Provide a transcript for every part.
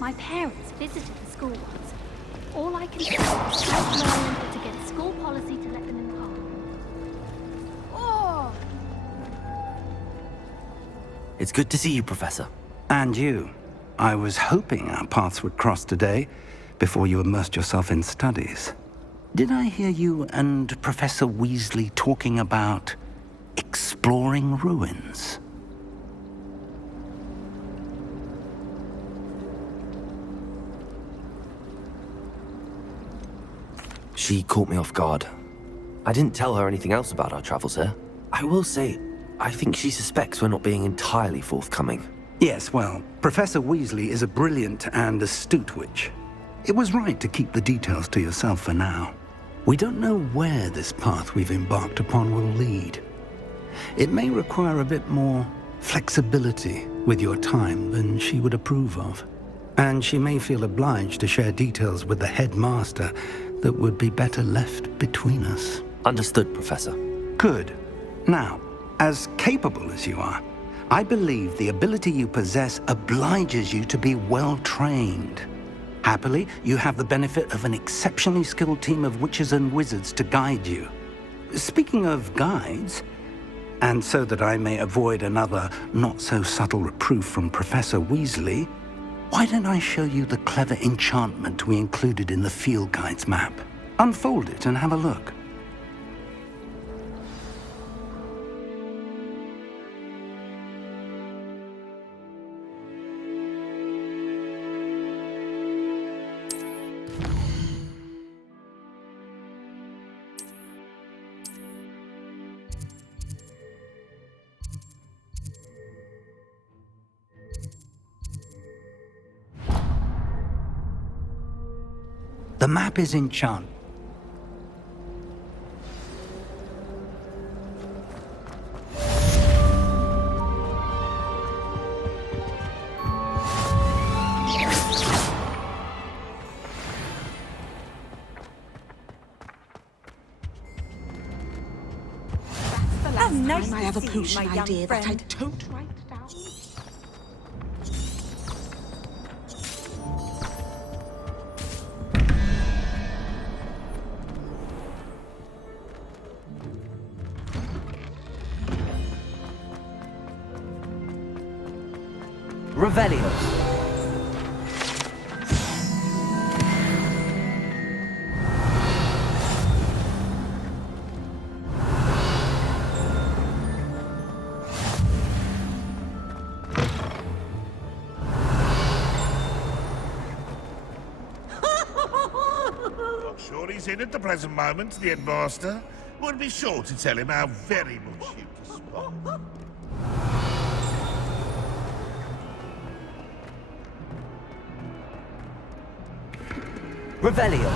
My parents visited the school once. All I can say is I've learned it's against school policy to let them impart. Oh! It's good to see you, Professor. And you. I was hoping our paths would cross today, before you immersed yourself in studies. Did I hear you and Professor Weasley talking about exploring ruins? She caught me off guard. I didn't tell her anything else about our travels here. I will say, I think she suspects we're not being entirely forthcoming. Yes, well, Professor Weasley is a brilliant and astute witch. It was right to keep the details to yourself for now. We don't know where this path we've embarked upon will lead. It may require a bit more flexibility with your time than she would approve of. And she may feel obliged to share details with the headmaster that would be better left between us. Understood, Professor. Good. Now, as capable as you are, I believe the ability you possess obliges you to be well-trained. Happily, you have the benefit of an exceptionally skilled team of witches and wizards to guide you. Speaking of guides, and so that I may avoid another not-so-subtle reproof from Professor Weasley, why don't I show you the clever enchantment we included in the field guide's map? Unfold it and have a look. The map is enchanted. How nice I have a potion idea that I don't write down. Revelio. Not sure he's in at the present moment, the headmaster. We'll be sure to tell him how very much you despise. Revelio.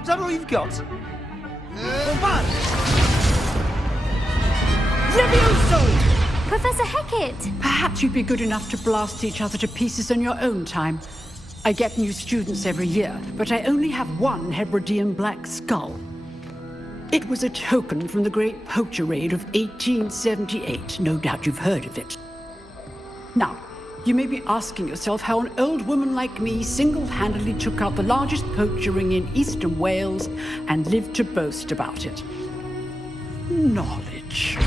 Is that all you've got? Levioso! Professor Hecat! Perhaps you'd be good enough to blast each other to pieces in your own time. I get new students every year, but I only have one Hebridean black skull. It was a token from the Great Poacher Raid of 1878. No doubt you've heard of it. Now, you may be asking yourself how an old woman like me single-handedly took out the largest poacher ring in eastern Wales and lived to boast about it. Knowledge.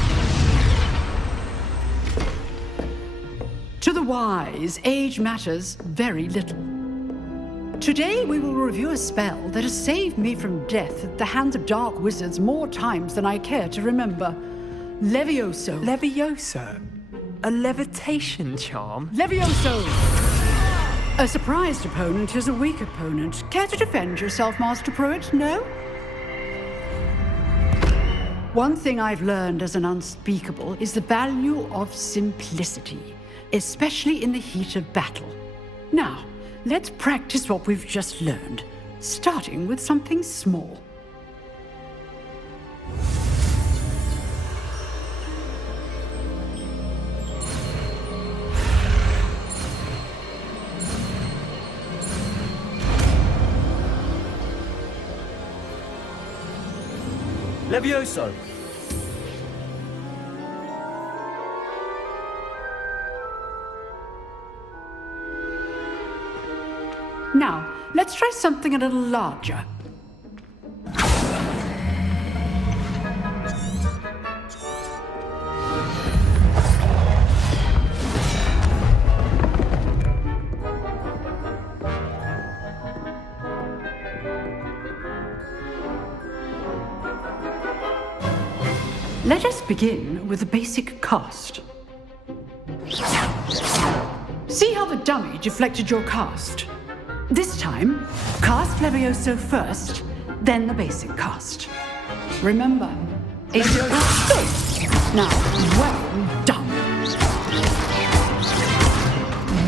To the wise, age matters very little. Today we will review a spell that has saved me from death at the hands of dark wizards more times than I care to remember. Levioso. Levioso? A levitation charm? Levioso! A surprised opponent is a weak opponent. Care to defend yourself, Master Pruitt? No? One thing I've learned as an unspeakable is the value of simplicity, especially in the heat of battle. Now, let's practice what we've just learned, starting with something small. Levioso! Now, let's try something a little larger. Let us begin with the basic cast. See how the dummy deflected your cast? This time, cast Levioso first, then the basic cast. Remember, now, well done.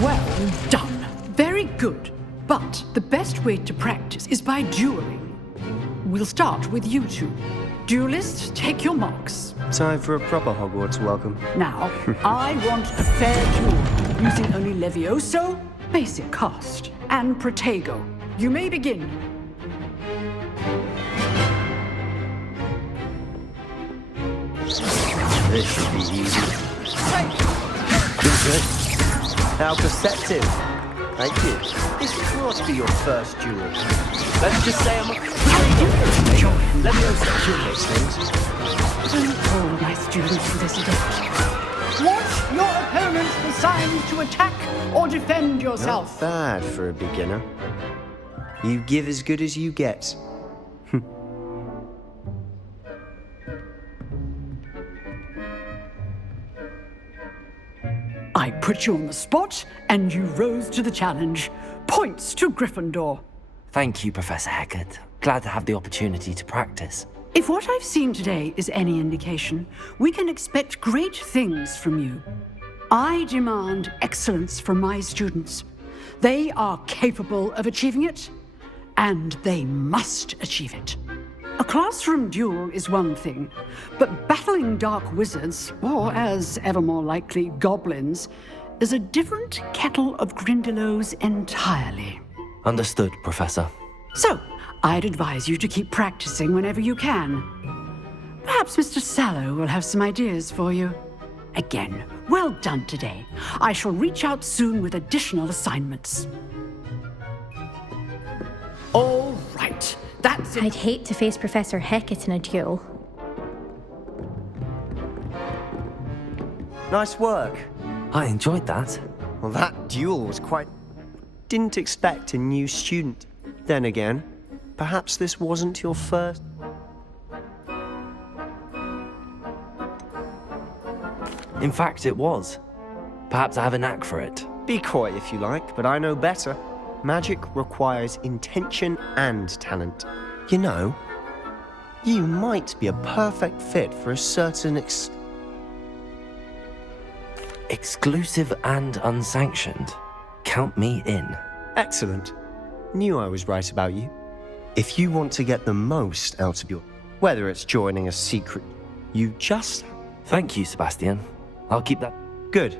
Well done. Very good. But the best way to practice is by dueling. We'll start with you two. Duelists, take your marks. Time for a proper Hogwarts welcome. Now, I want a fair duel, using only Levioso, basic cast, and Protego. You may begin. This should be easy. Good. How perceptive. Thank you. This must be your first duel. Let's just say I'm Levioso duels things. Don't all my students to this adept. Watch your opponent assigned to attack or defend yourself. Not bad for a beginner. You give as good as you get. I put you on the spot, and you rose to the challenge. Points to Gryffindor. Thank you, Professor Hecat. Glad to have the opportunity to practice. If what I've seen today is any indication, we can expect great things from you. I demand excellence from my students. They are capable of achieving it, and they must achieve it. A classroom duel is one thing, but battling dark wizards, or as ever more likely, goblins, is a different kettle of Grindylows entirely. Understood, Professor. So, I'd advise you to keep practicing whenever you can. Perhaps Mr. Sallow will have some ideas for you. Again, well done today. I shall reach out soon with additional assignments. All right, that's it. I'd hate to face Professor Hecat in a duel. Nice work. I enjoyed that. Well, that duel was quite... Didn't expect a new student. Then again, perhaps this wasn't your first... In fact, it was. Perhaps I have a knack for it. Be coy if you like, but I know better. Magic requires intention and talent. You know, you might be a perfect fit for a certain Exclusive and unsanctioned. Count me in. Excellent. Knew I was right about you. If you want to get the most out of your... Whether it's joining a secret, you just... Thank you, Sebastian. I'll keep that... Good.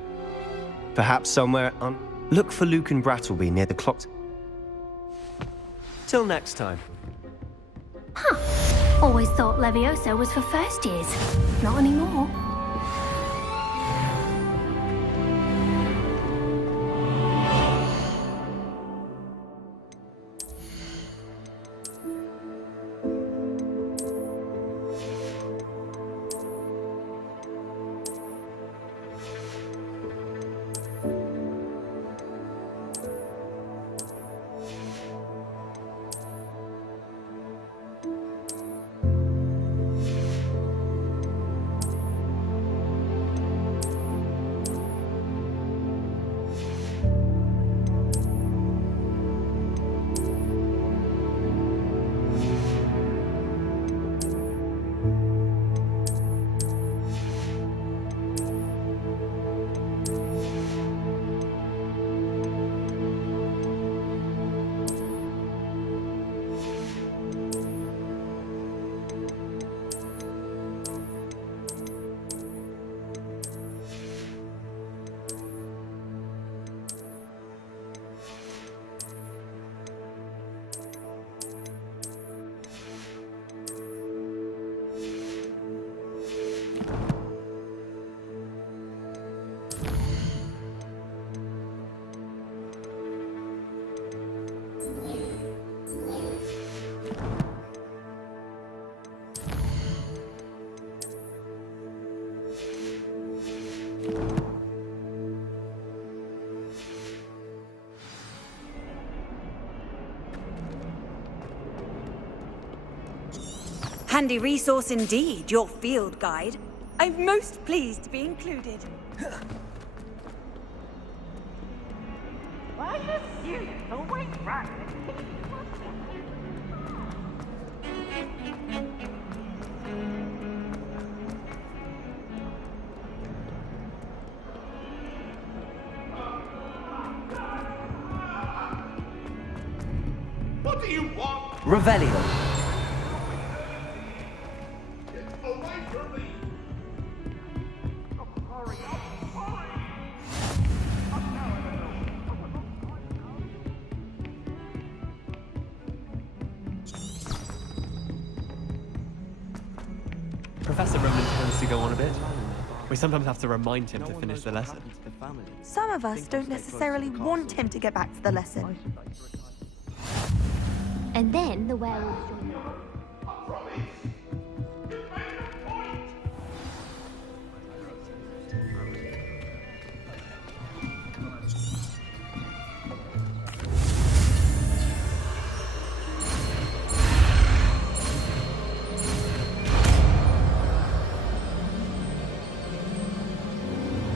Perhaps somewhere on... Look for Luke and Brattleby near the clock... Till next time. Huh. Always thought Levioso was for first years. Not anymore. Handy resource indeed, your field guide. I'm most pleased to be included. Why are you serious? Always right. What do you want? Revelio. Get away from me! Hurry up! Hurry! Professor Roman tends to go on a bit. We sometimes have to remind him to finish the lesson. Some of us don't necessarily want him to get back to the lesson. And then the werewolves join in.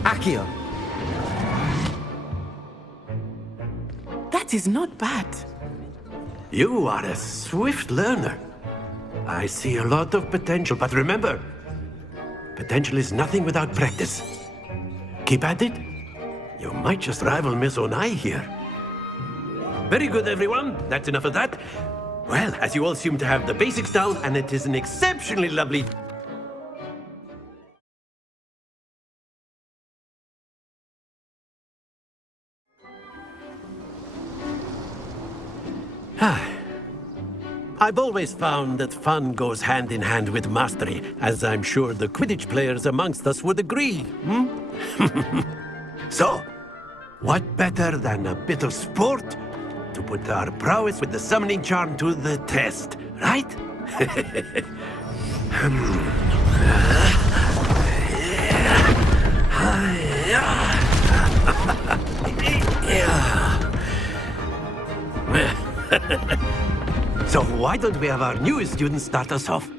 Accio. That is not bad. You are a swift learner. I see a lot of potential, but remember, potential is nothing without practice. Keep at it. You might just rival Miss Onai here. Very good, everyone. That's enough of that. Well, as you all seem to have the basics down, and it is an exceptionally lovely... I've always found that fun goes hand in hand with mastery, as I'm sure the Quidditch players amongst us would agree, So, what better than a bit of sport to put our prowess with the summoning charm to the test, right? So why don't we have our newest student start us off?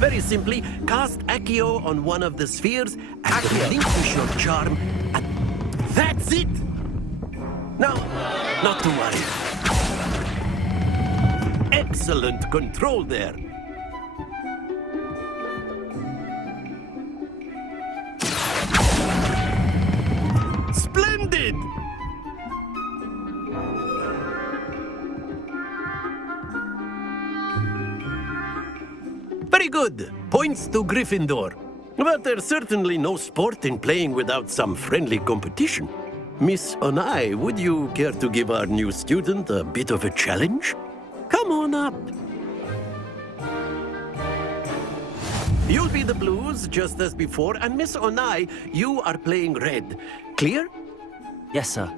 Very simply, cast Accio on one of the spheres and relinquish your charm. That's it! Now, not to worry. Excellent control there. Splendid! Very good. Points to Gryffindor. But there's certainly no sport in playing without some friendly competition. Miss Onai, would you care to give our new student a bit of a challenge? Come on up. You'll be the blues, just as before, and Miss Onai, you are playing red. Clear? Yes, sir.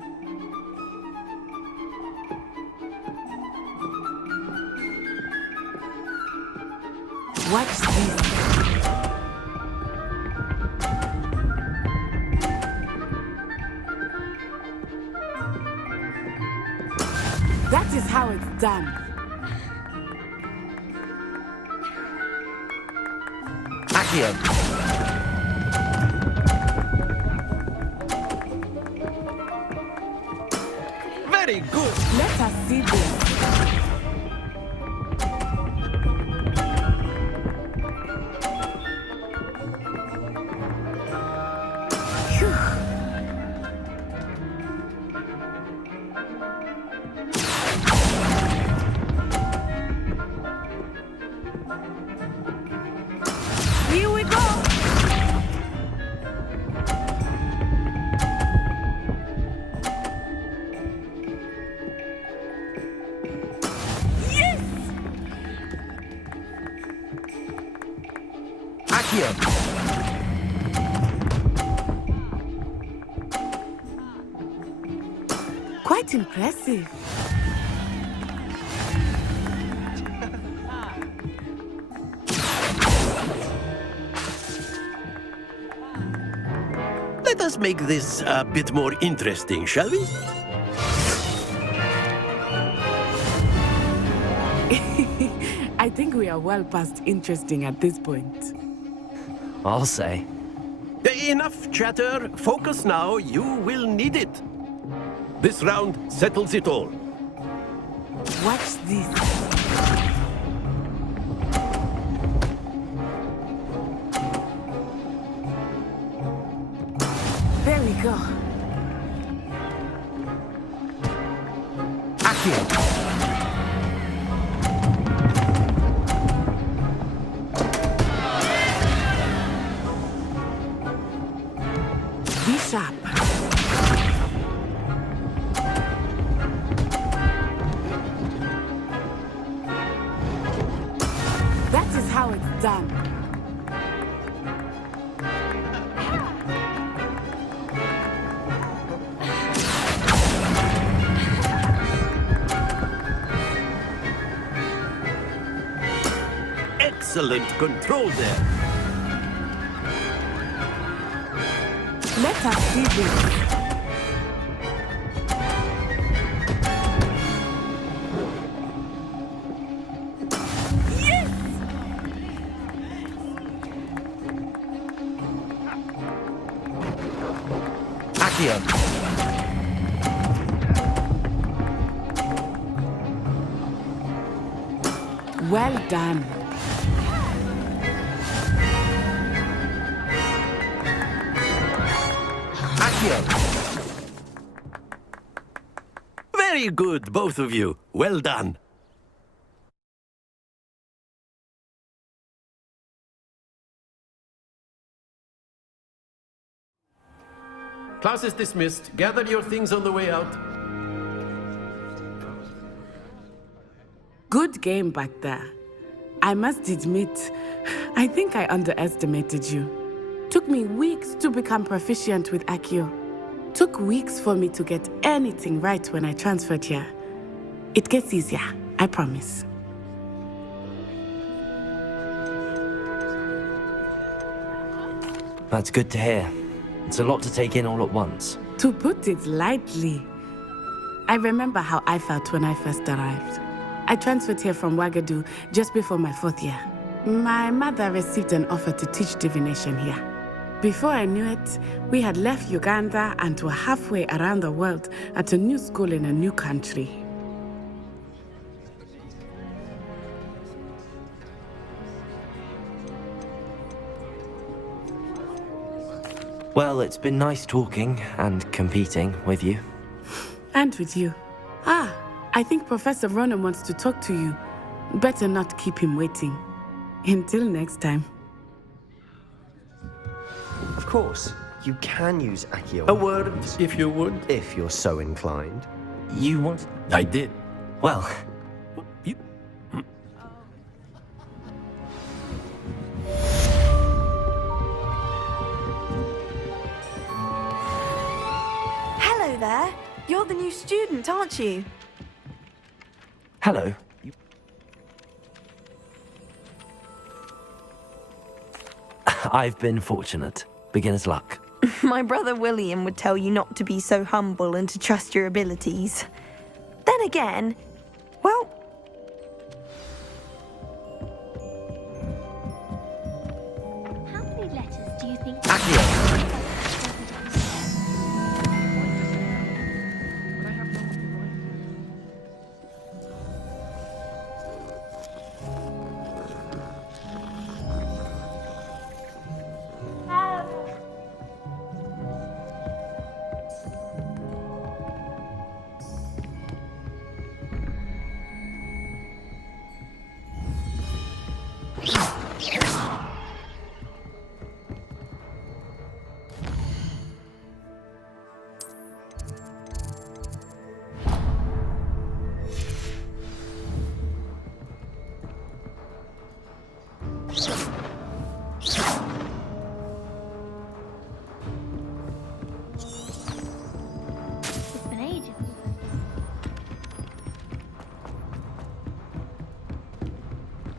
Watch this. That is how it's done. Accio. Very good. Let us see this. Here we go. Yes! Accio. Quite impressive. Let us make this a bit more interesting, shall we? I think we are well past interesting at this point. I'll say. Enough chatter. Focus now. You will need it. This round settles it all. Watch this. There we go. Accio. Be sharp. That is how it's done. Excellent control there. Let us see this. Yes! Accio. Well done. Very good, both of you. Well done. Class is dismissed. Gather your things on the way out. Good game back there. I must admit, I think I underestimated you. Took me weeks to become proficient with Accio. Took weeks for me to get anything right when I transferred here. It gets easier, I promise. That's good to hear. It's a lot to take in all at once. To put it lightly, I remember how I felt when I first arrived. I transferred here from Ouagadougou just before my 4th year. My mother received an offer to teach divination here. Before I knew it, we had left Uganda and were halfway around the world at a new school in a new country. Well, it's been nice talking and competing with you. And with you. Ah, I think Professor Ronan wants to talk to you. Better not keep him waiting. Until next time. Of course, you can use Accio. A word, if you would. If you're so inclined. You want... I did. Well... You... Hello there. You're the new student, aren't you? Hello. I've been fortunate. Beginner's luck. My brother William would tell you not to be so humble and to trust your abilities. Then again, well... How many letters do you think... It's been ages.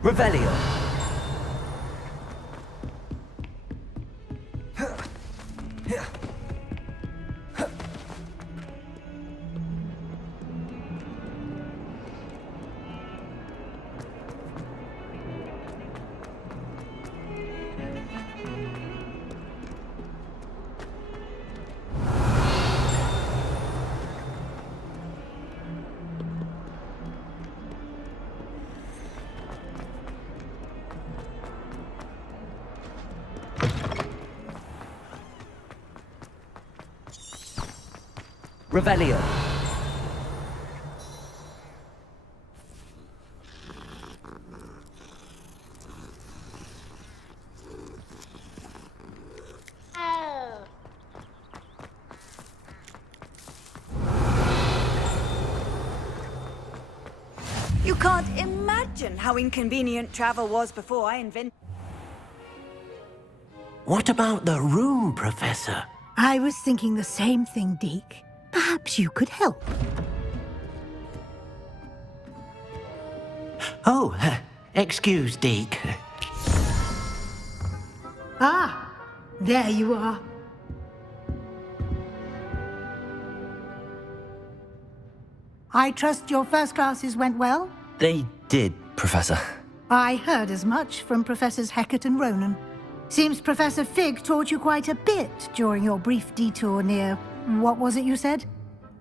Revelio. Revelio. You can't imagine how inconvenient travel was before I invented... What about the room, Professor? I was thinking the same thing, Deke. Perhaps you could help. Oh, excuse, Deke. Ah, there you are. I trust your first classes went well? They did, Professor. I heard as much from Professors Hecat and Ronan. Seems Professor Fig taught you quite a bit during your brief detour near... what was it you said?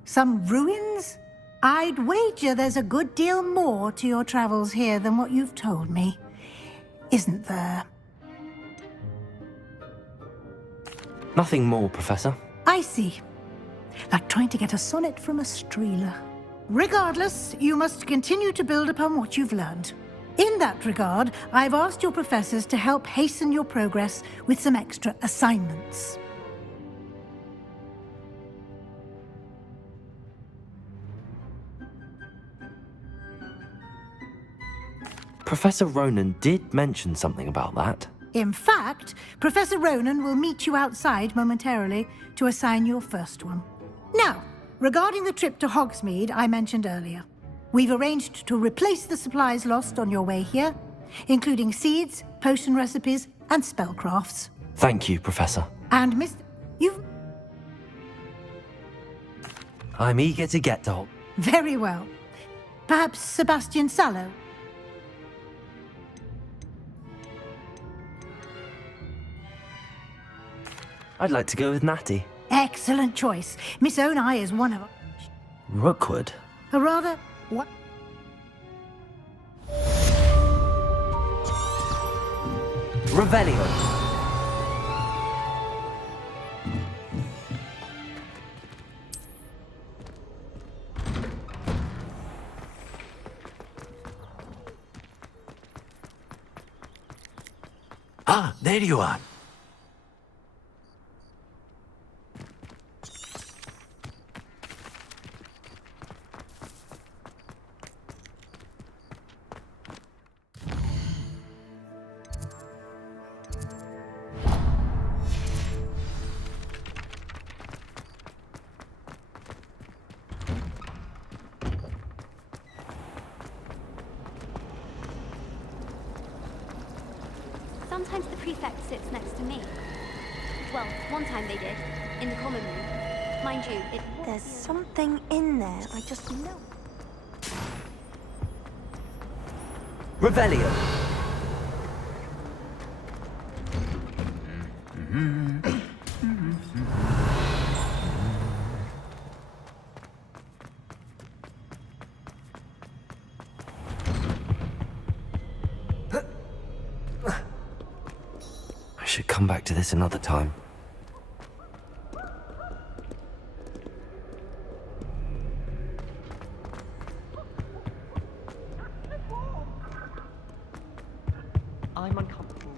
Some ruins? I'd wager there's a good deal more to your travels here than what you've told me. Isn't there? Nothing more, Professor. I see. Like trying to get a sonnet from a streeler. Regardless, you must continue to build upon what you've learned. In that regard, I've asked your professors to help hasten your progress with some extra assignments. Professor Ronan did mention something about that. In fact, Professor Ronan will meet you outside momentarily to assign your first one. Now, regarding the trip to Hogsmeade I mentioned earlier, we've arranged to replace the supplies lost on your way here, including seeds, potion recipes, and spellcrafts. Thank you, Professor. And Mr. You've... I'm eager to get to Hogwarts. Very well. Perhaps Sebastian Sallow? I'd like to go with Natty. Excellent choice. Miss Onai is one of... Rookwood? A rather... what? Revelio. Ah, there you are. Sometimes the prefect sits next to me. Well, one time they did, in the common room. Mind you, it... There's something in there, I just know. Revelio. I should come back to this another time. I'm uncomfortable.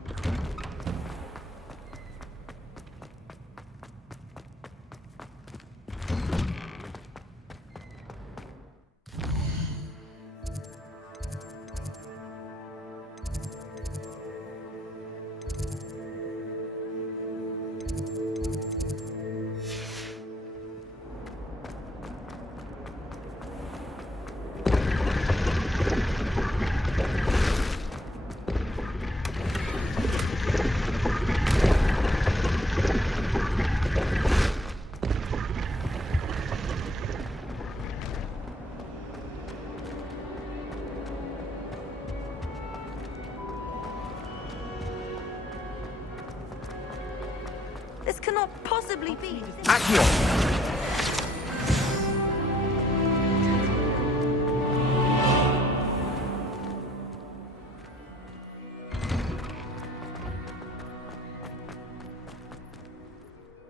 This cannot possibly be. Accio!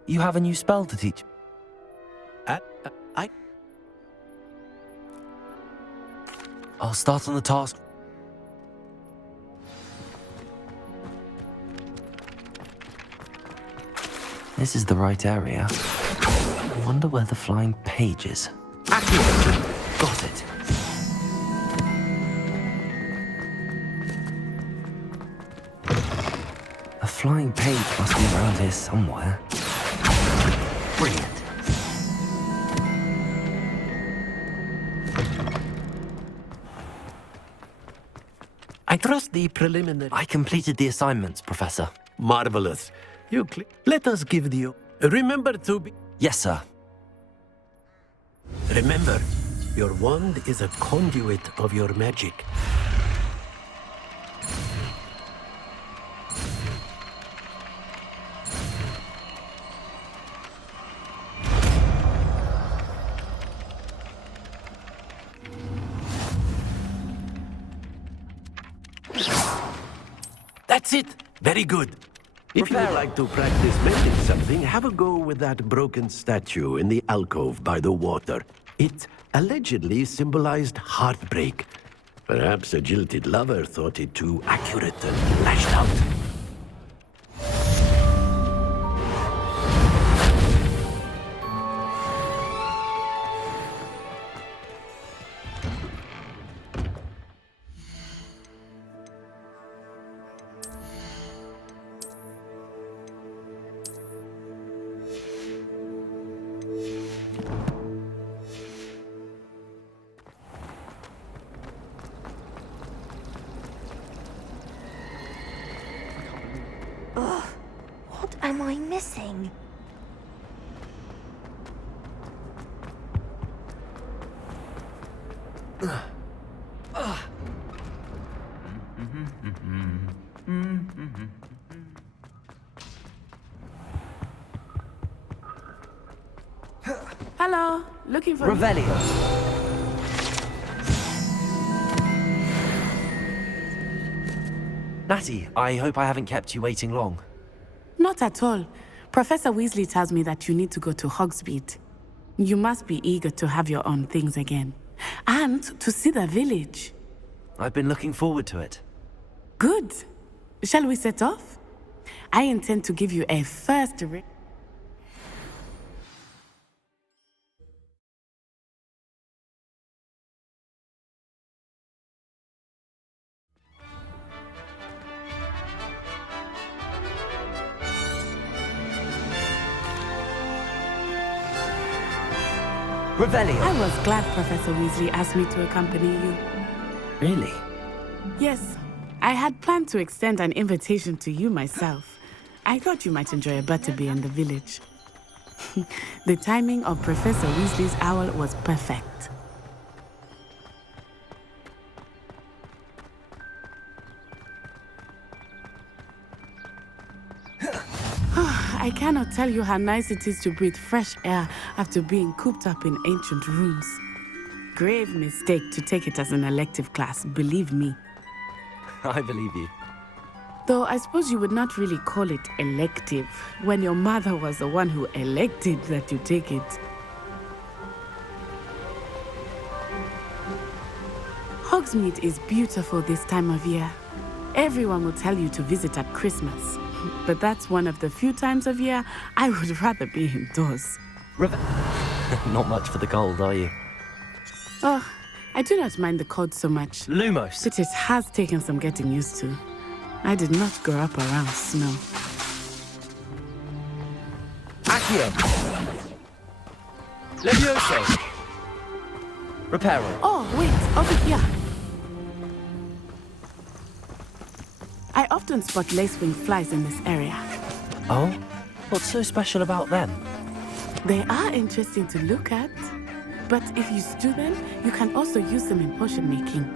You have a new spell to teach. I'll start on the task. This is the right area. I wonder where the flying page is. Got it. A flying page must be around here somewhere. Brilliant. I trust the preliminary... I completed the assignments, Professor. Marvelous. Let us give the... Remember to be... Yes, sir. Remember, your wand is a conduit of your magic. That's it. Very good. If you would like to practice mending something, have a go with that broken statue in the alcove by the water. It allegedly symbolized heartbreak. Perhaps a jilted lover thought it too accurate and lashed out. Ugh, what am I missing? Hello, looking for Revelio. Natty, I hope I haven't kept you waiting long. Not at all. Professor Weasley tells me that you need to go to Hogsmeade. You must be eager to have your own things again. And to see the village. I've been looking forward to it. Good. Shall we set off? I intend to give you a first... Revelio. I was glad Professor Weasley asked me to accompany you. Really? Yes. I had planned to extend an invitation to you myself. I thought you might enjoy a butterbeer in the village. The timing of Professor Weasley's owl was perfect. I cannot tell you how nice it is to breathe fresh air after being cooped up in ancient rooms. Grave mistake to take it as an elective class, believe me. I believe you. Though I suppose you would not really call it elective when your mother was the one who elected that you take it. Hogsmeade is beautiful this time of year. Everyone will tell you to visit at Christmas. But that's one of the few times of year I would rather be indoors. Not much for the cold, are you? Oh, I do not mind the cold so much. Lumos. But it has taken some getting used to. I did not grow up around snow. Accio. Levioso. Reparo. Oh, wait, over here. I often spot lacewing flies in this area. Oh? What's so special about them? They are interesting to look at. But if you stew them, you can also use them in potion making.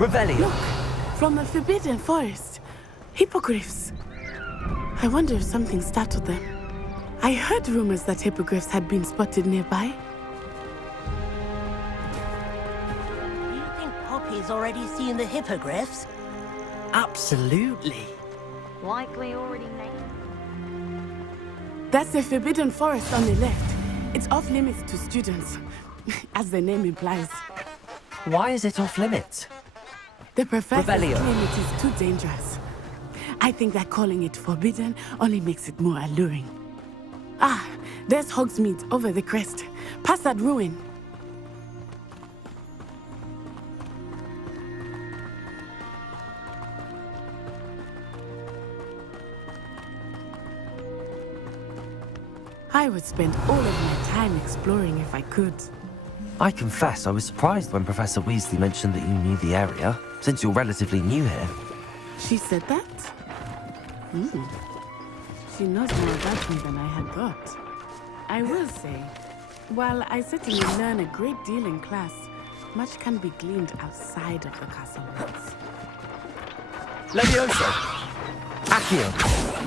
Revelio! Look, from the Forbidden Forest. Hippogriffs. I wonder if something startled them. I heard rumors that hippogriffs had been spotted nearby. You think Poppy's already seen the hippogriffs? Absolutely. Likely already named. That's the Forbidden Forest on the left. It's off limits to students, as the name implies. Why is it off limits? The professors Revelio. claim it is too dangerous. I think that calling it forbidden only makes it more alluring. Ah, there's Hogsmeade over the crest. Past that ruin. I would spend all of my time exploring if I could. I confess I was surprised when Professor Weasley mentioned that you knew the area, since you're relatively new here. She said that? She knows more about me than I had thought. I will say, while I certainly learn a great deal in class, much can be gleaned outside of the castle walls. Levioso! Accio!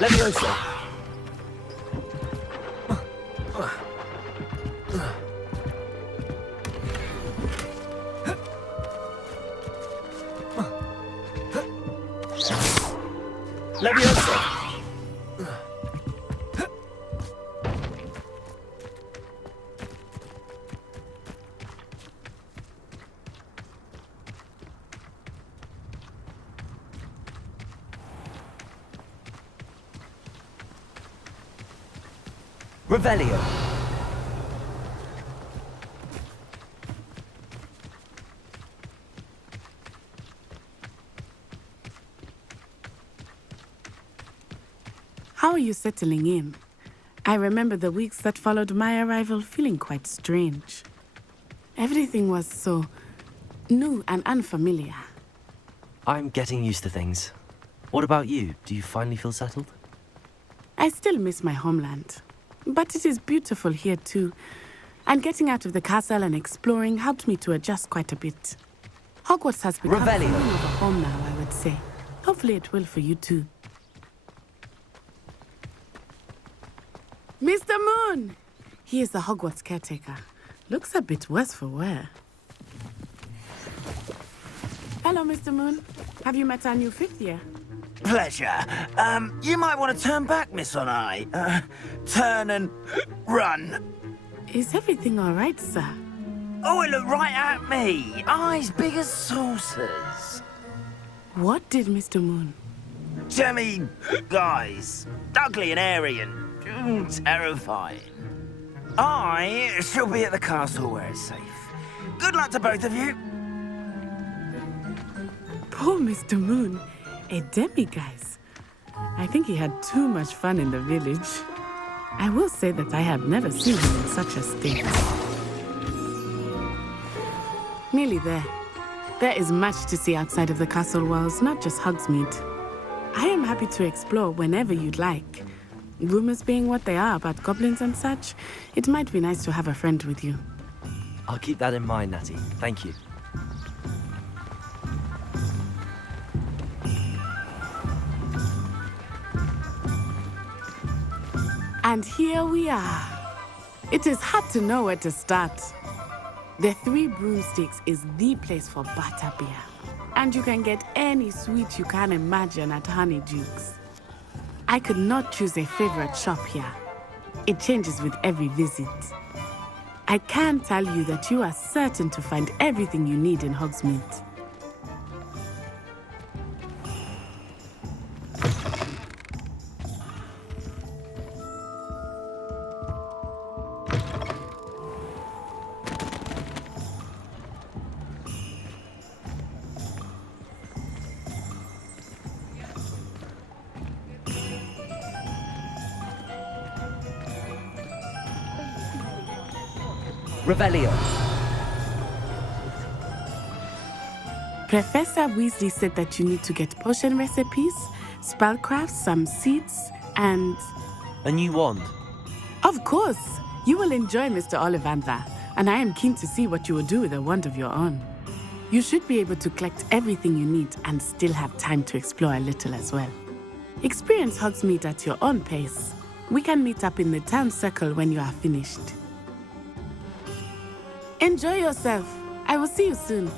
Levioso! Levioso! Revelio! How are you settling in? I remember the weeks that followed my arrival feeling quite strange. Everything was so new and unfamiliar. I'm getting used to things. What about you? Do you finally feel settled? I still miss my homeland, but it is beautiful here too. And getting out of the castle and exploring helped me to adjust quite a bit. Hogwarts has become Revelio. feeling of a home now, I would say. Hopefully it will for you too. Mr. Moon! He is the Hogwarts caretaker. Looks a bit worse for wear. Hello, Mr. Moon. Have you met our new fifth year? Pleasure. You might want to turn back, Miss Onai. Turn and run. Is everything all right, sir? Oh, it looked right at me. Eyes big as saucers. What did Mr. Moon? Jemmy, guys. Ugly and airy and terrifying. I shall be at the castle where it's safe. Good luck to both of you. Poor Mr. Moon. A demiguise. I think he had too much fun in the village. I will say that I have never seen him in such a state. Nearly there. There is much to see outside of the castle walls, not just Hogsmeade. I am happy to explore whenever you'd like. Rumors being what they are about goblins and such, it might be nice to have a friend with you. I'll keep that in mind, Natty. Thank you. And here we are. It is hard to know where to start. The Three Broomsticks is the place for butterbeer. And you can get any sweet you can imagine at Honeydukes. I could not choose a favorite shop here. It changes with every visit. I can tell you that you are certain to find everything you need in Hogsmeade. Revelio. Professor Weasley said that you need to get potion recipes, spellcrafts, some seeds, and A new wand? Of course. You will enjoy Mr. Ollivander, and I am keen to see what you will do with a wand of your own. You should be able to collect everything you need and still have time to explore a little as well. Experience Hogsmeade at your own pace. We can meet up in the town circle when you are finished. Enjoy yourself. I will see you soon.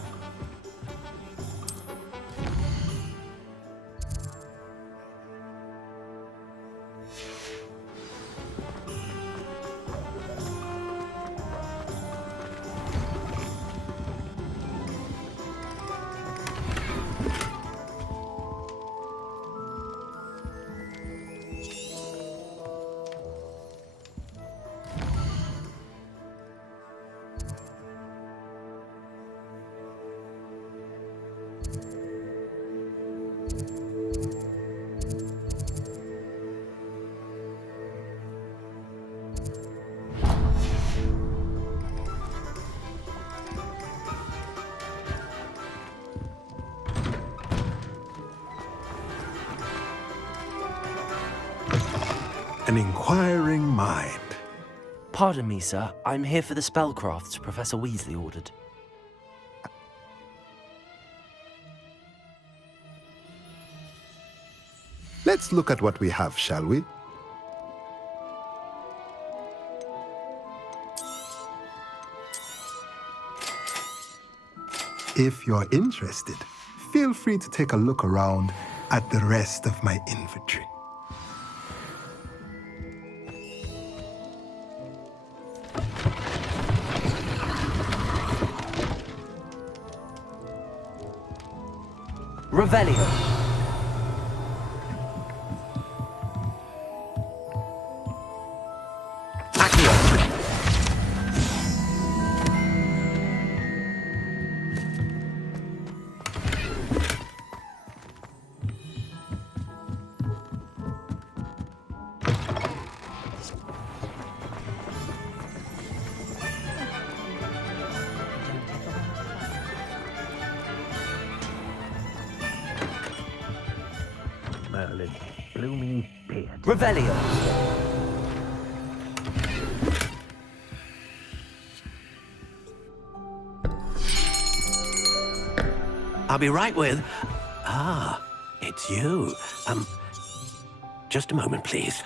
An inquiring mind. Pardon me, sir. I'm here for the spellcrafts Professor Weasley ordered. Let's look at what we have, shall we? If you're interested, feel free to take a look around at the rest of my inventory. Revelio. Merlin, blooming beard. Revelio. I'll be right with... it's you. Just a moment, please.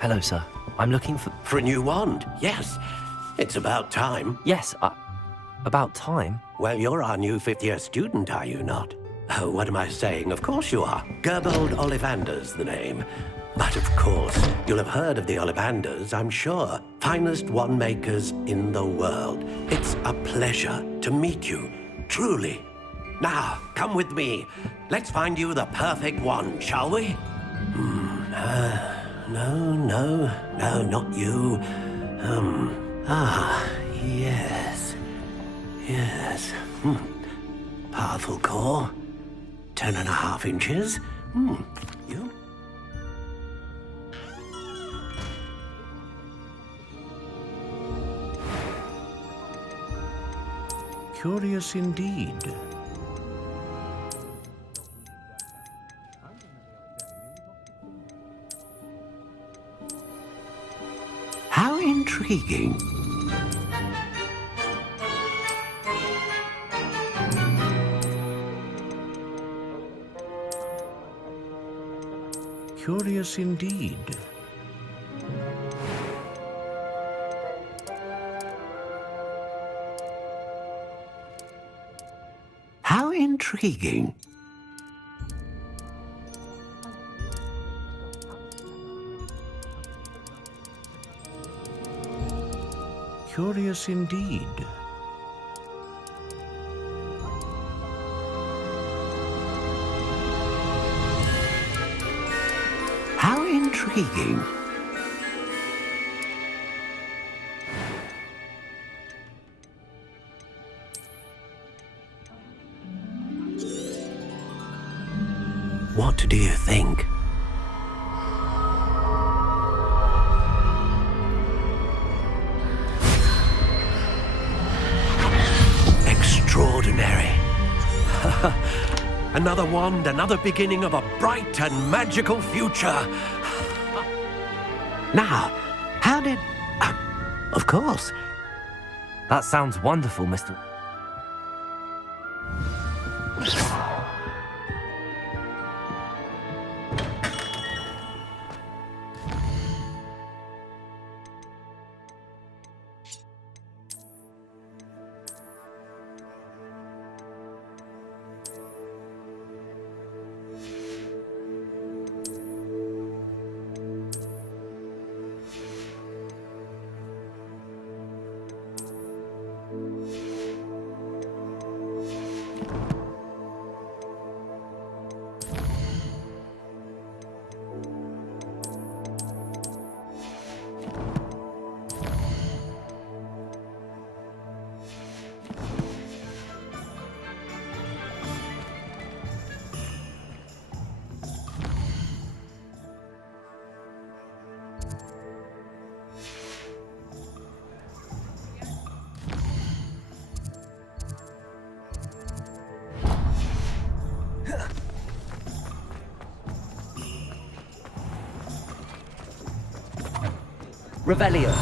Hello, sir. I'm looking for... For a new wand, yes. It's about time. Yes, about time? Well, you're our new fifth-year student, are you not? Oh, what am I saying? Of course you are. Gerbold Ollivander's the name. But of course, you'll have heard of the Ollivanders, I'm sure. Finest wand makers in the world. It's a pleasure to meet you, truly. Now, come with me. Let's find you the perfect wand, shall we? No, not you. Yes. Powerful core. 10.5 inches. You? Curious indeed. How intriguing. Curious indeed. How intriguing. Curious indeed. How intriguing. What do you think? Extraordinary. Another wand, another beginning of a bright and magical future. Now, how did... of course. That sounds wonderful, Mr. Revelio.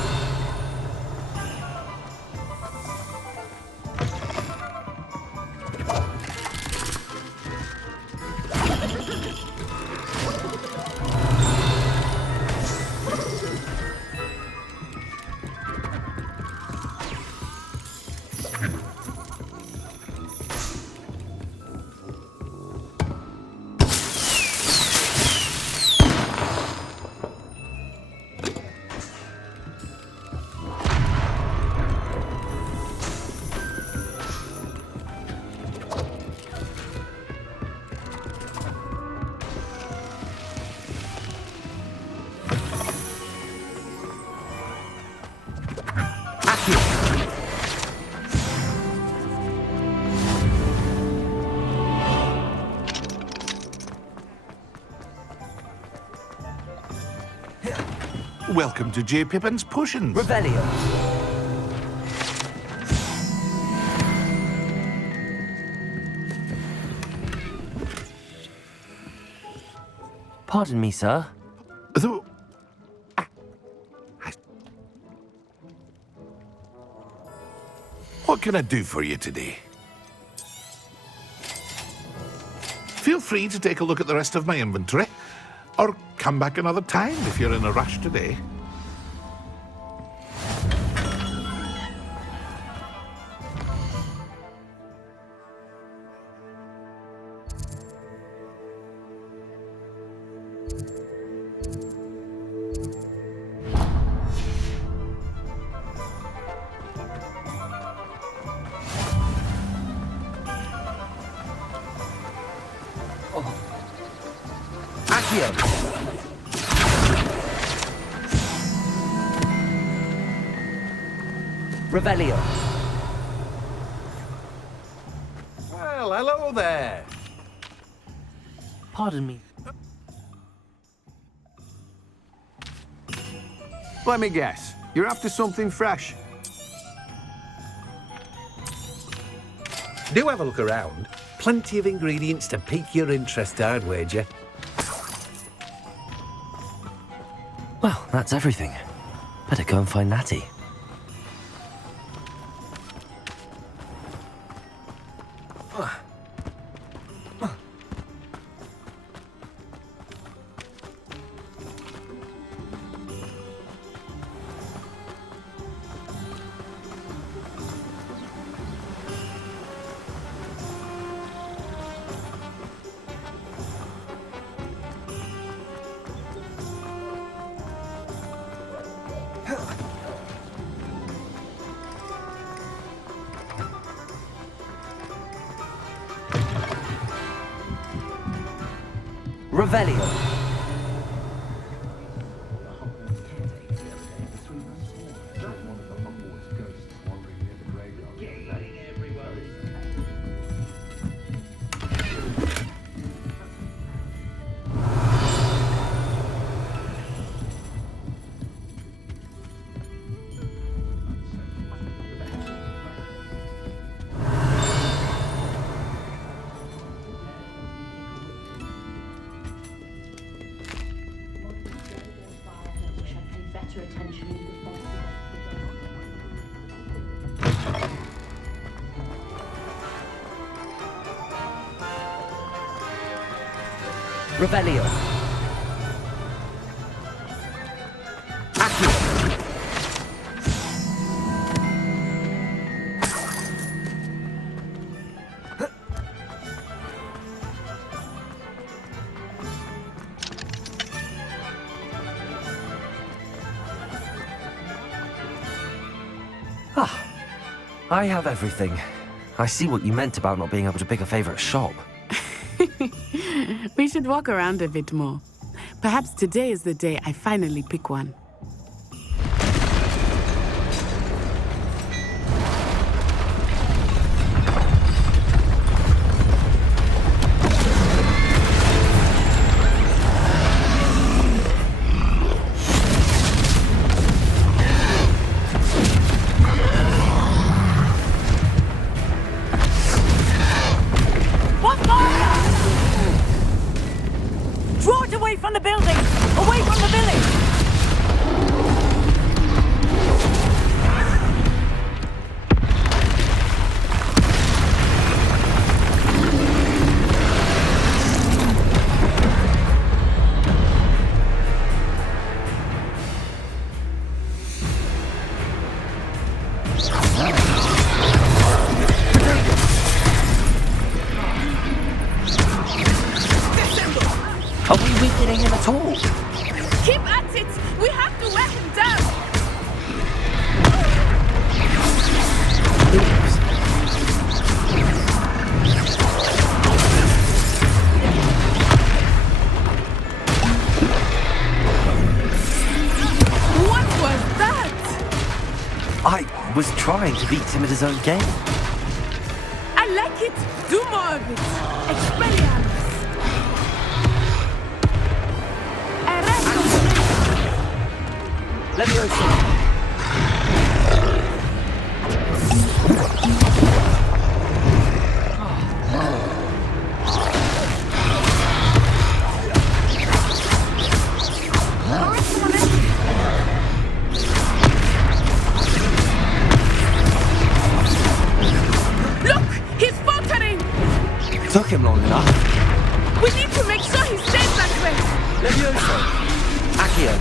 Welcome to J. Pippin's Potions. Revelio. Pardon me, sir. What can I do for you today? Feel free to take a look at the rest of my inventory, or come back another time if you're in a rush today. Revelio. Well, hello there. Pardon me. Let me guess. You're after something fresh. Do have a look around. Plenty of ingredients to pique your interest, I'd wager. Well, that's everything. Better go and find Natty. Revelio. Better attention is Revelio. Ah, I have everything. I see what you meant about not being able to pick a favorite shop. We should walk around a bit more. Perhaps today is the day I finally pick one. Are we weakening him at all? Keep at it! We have to wear him down! What was that? I was trying to beat him at his own game. I like it! Do more of it! Expelliarmus! Leviosa. Look! He's faltering! Took him long enough. We need to make sure he stays that way! Leviosa. Accio.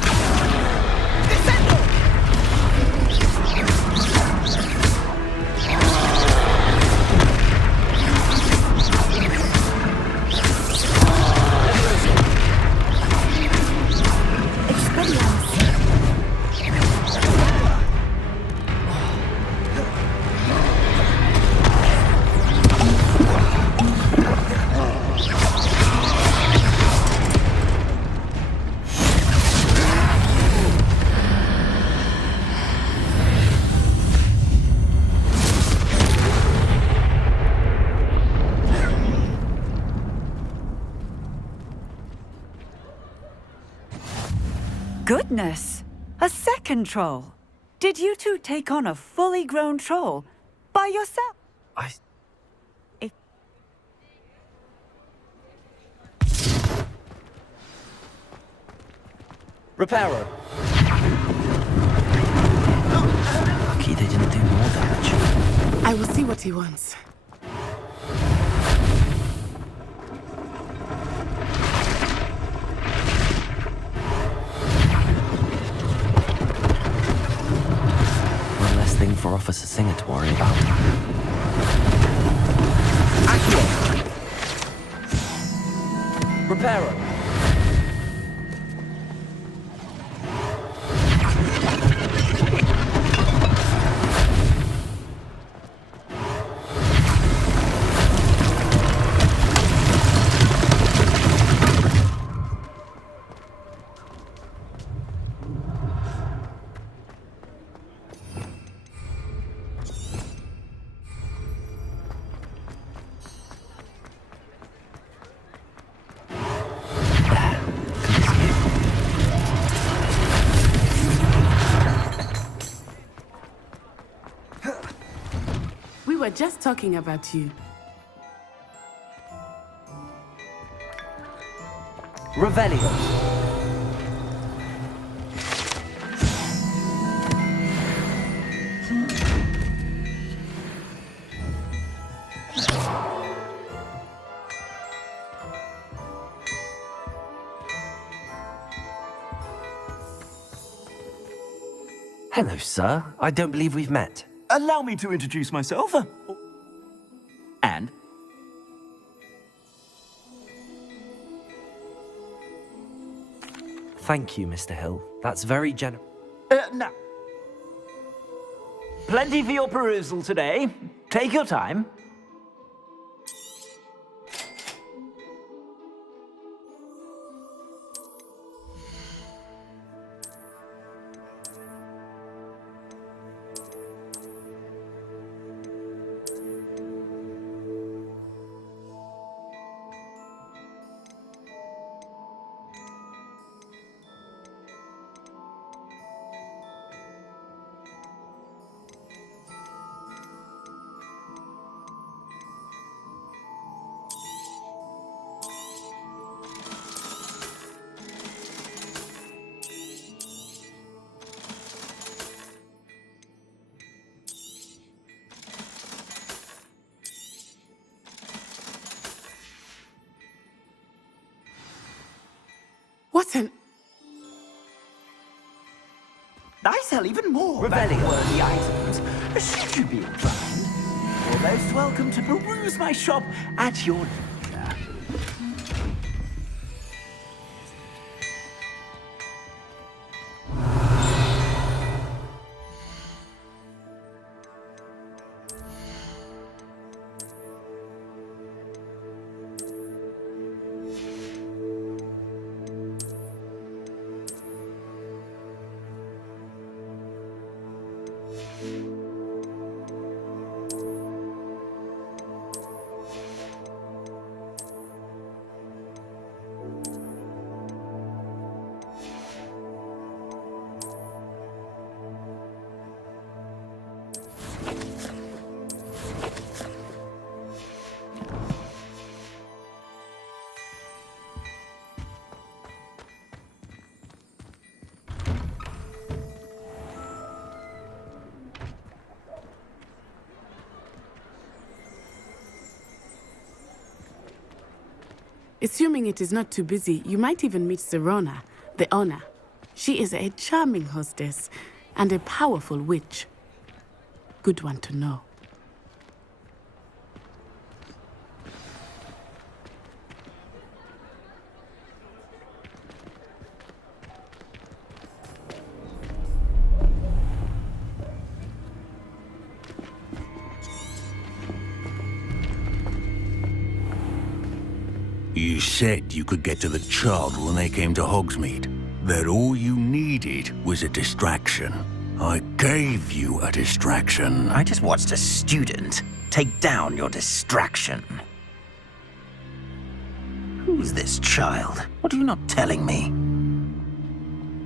Goodness! A second troll! Did you two take on a fully grown troll by yourself? Reparo. Lucky they didn't do more damage. I will see what he wants. One less thing for Officer Singer to worry about. Accio. Reparo. We were just talking about you. Revelio. Hello, sir. I don't believe we've met. Allow me to introduce myself. And? Thank you, Mr. Hill. That's very generous. Now. Plenty for your perusal today. Take your time. What an... I sell even more value-worthy items. Should you be inclined, you're most welcome to peruse my shop at your leisure. Assuming it is not too busy, you might even meet Serona, the owner. She is a charming hostess and a powerful witch. Good one to know. You said you could get to the child when they came to Hogsmeade. That all you needed was a distraction. I gave you a distraction. I just watched a student take down your distraction. Who's this child? What are you not telling me?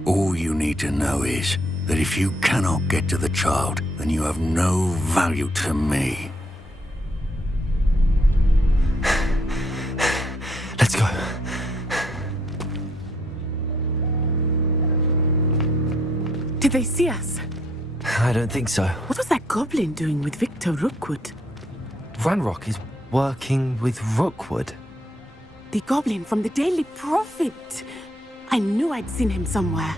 All you need to know is that if you cannot get to the child, then you have no value to me. Let's go. Did they see us? I don't think so. What was that goblin doing with Victor Rookwood? Ranrock is working with Rookwood. The goblin from the Daily Prophet. I knew I'd seen him somewhere.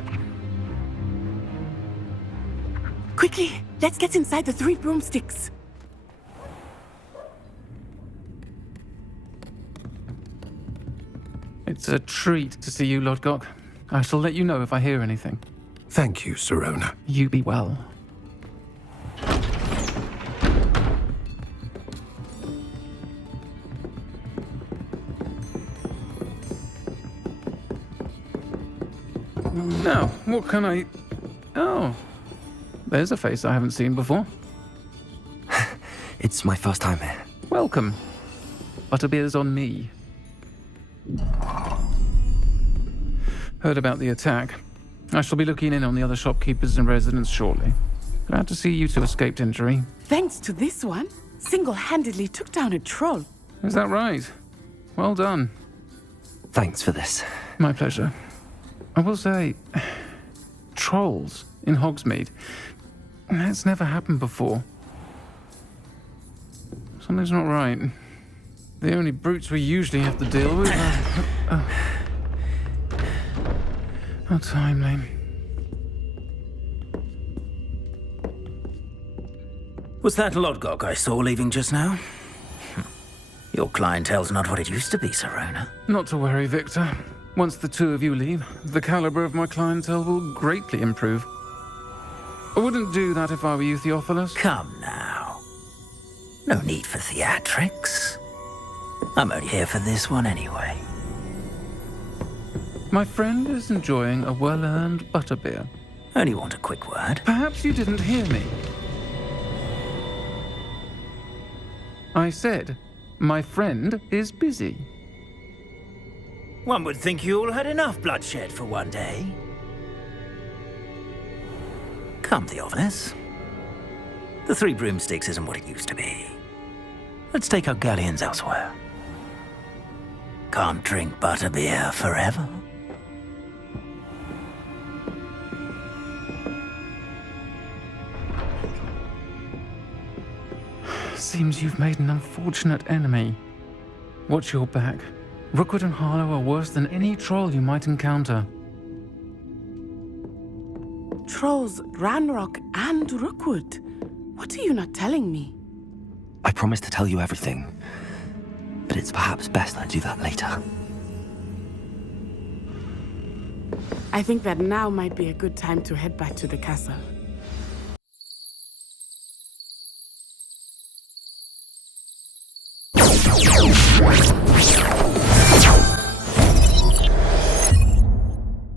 Quickly, let's get inside the 3 broomsticks. It's a treat to see you, Lodgok. I shall let you know if I hear anything. Thank you, Serona. You be well. Now, what can I... Oh, there's a face I haven't seen before. It's my first time here. Welcome. Butterbeer's on me. Heard about the attack. I shall be looking in on the other shopkeepers and residents shortly. Glad to see you two escaped injury. Thanks to this one, single-handedly took down a troll. Is that right? Well done. Thanks for this. My pleasure. I will say, trolls in Hogsmeade. That's never happened before. Something's not right. The only brutes we usually have to deal with are... How timely. Was that Lodgok I saw leaving just now? Your clientele's not what it used to be, Serona. Not to worry, Victor. Once the two of you leave, the caliber of my clientele will greatly improve. I wouldn't do that if I were you, Theophilus. Come now. No need for theatrics. I'm only here for this one anyway. My friend is enjoying a well-earned butterbeer. Only want a quick word. Perhaps you didn't hear me. I said, my friend is busy. One would think you all had enough bloodshed for one day. Come, Theophilus. The Three Broomsticks isn't what it used to be. Let's take our galleons elsewhere. Can't drink butterbeer forever. Seems you've made an unfortunate enemy. Watch your back. Rookwood and Harlow are worse than any troll you might encounter. Trolls, Ranrock, and Rookwood. What are you not telling me? I promised to tell you everything, but it's perhaps best I do that later. I think that now might be a good time to head back to the castle. What?